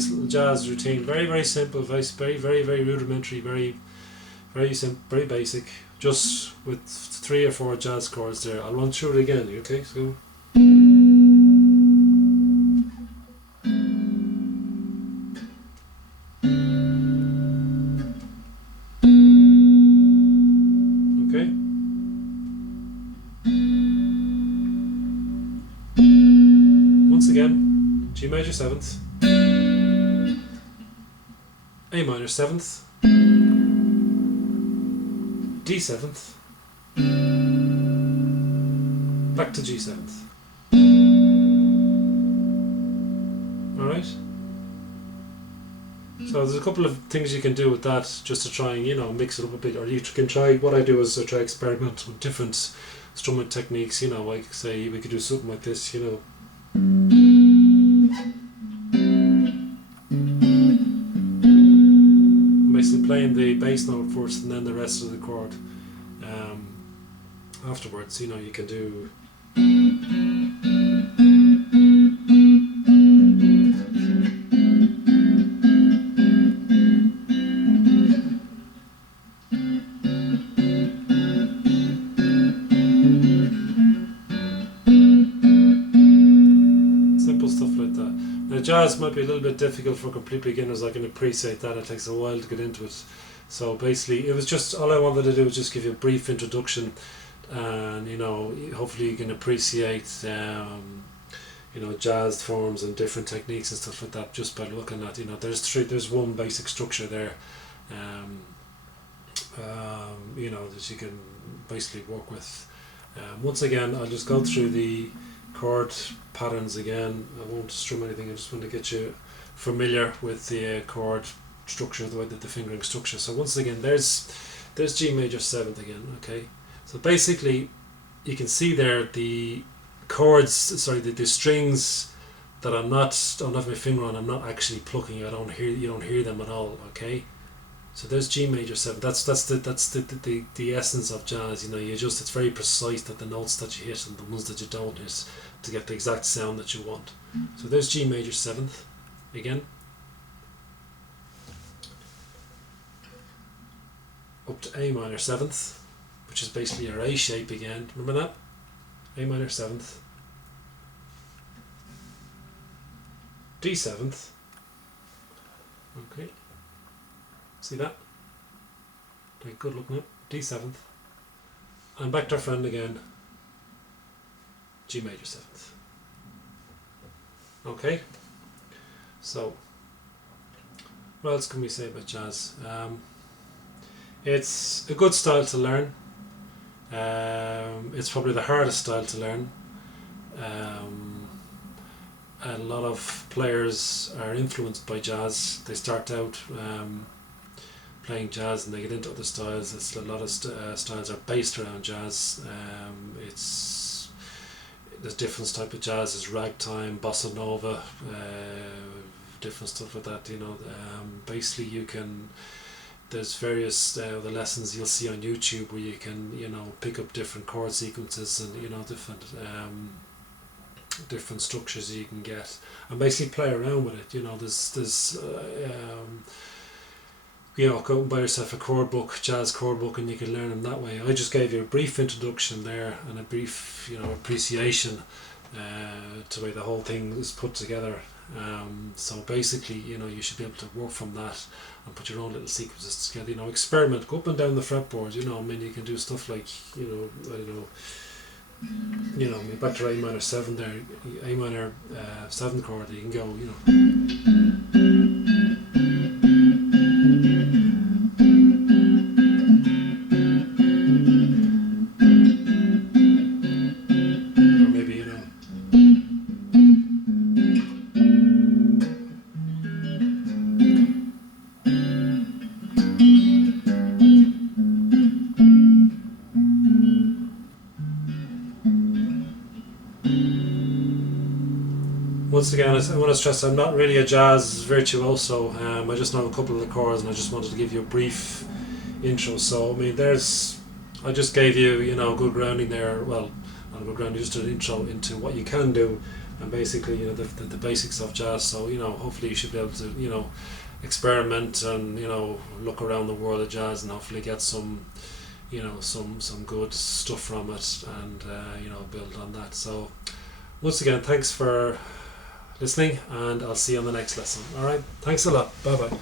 nice little jazz routine. Very, very simple, very, very, very rudimentary, very simple, very basic. Just with 3 or 4 jazz chords there. I'll run through it again. Okay, so. Okay. Once again, G major 7th, A minor 7th, D 7th, back to G 7th. Alright? So there's a couple of things you can do with that just to try and, you know, mix it up a bit. Or you can try, what I do is I try experiment with different strumming techniques, you know, like say we could do something like this, you know. Basically playing the bass note first and then the rest of the chord afterwards. You know, you can do simple stuff like that. Now jazz might be a little bit difficult for complete beginners. I can appreciate that. It takes a while to get into it. So basically it was just, all I wanted to do was just give you a brief introduction, and you know, hopefully you can appreciate you know, jazz forms and different techniques and stuff like that just by looking at, you know, there's one basic structure there you know, that you can basically work with. Once again, I'll just go through the chord patterns again. I won't strum anything, I just want to get you familiar with the chord structure, the way that the fingering structure. So once again, there's G major 7th again. Okay, so basically you can see there the chords, sorry, the strings that I don't have my finger on, I'm not actually plucking. You don't hear them at all. Okay, so there's G major 7. That's the essence of jazz. You know, it's very precise, that the notes that you hit and the ones that you don't hit to get the exact sound that you want. So there's G major 7th again. Up to A minor 7th, which is basically your A shape again. Remember that? A minor 7th. D 7th. Okay. See that? Take good looking at D 7th. And back to our friend again. G major 7th. Okay. So, what else can we say about jazz? It's a good style to learn. It's probably the hardest style to learn. A lot of players are influenced by jazz. They start out playing jazz and they get into other styles. A lot of styles are based around jazz. There's different type of jazz. There's ragtime, bossa nova, different stuff like that. You know, basically there's various the lessons you'll see on YouTube where you can, you know, pick up different chord sequences and, you know, different structures you can get and basically play around with it. You know, there's you know, go and buy yourself a chord book, jazz chord book, and you can learn them that way. I just gave you a brief introduction there and a brief, you know, appreciation to the way the whole thing is put together. So basically, you know, you should be able to work from that and put your own little sequences together. You know, experiment, go up and down the fretboard. You know, I mean, you can do stuff like, you know, I don't know, you know, I mean, back to A minor 7 there, A minor 7th chord, you can go, you know. Once again, I want to stress I'm not really a jazz virtuoso. I just know a couple of the chords, and I just wanted to give you a brief intro. So I mean, I just gave you, you know, good grounding there. Well, not good grounding, just an intro into what you can do and basically the basics of jazz. So hopefully you should be able to experiment and look around the world of jazz and hopefully get some some good stuff from it, and build on that. So once again, thanks for listening, and I'll see you on the next lesson. All right, thanks a lot. Bye bye.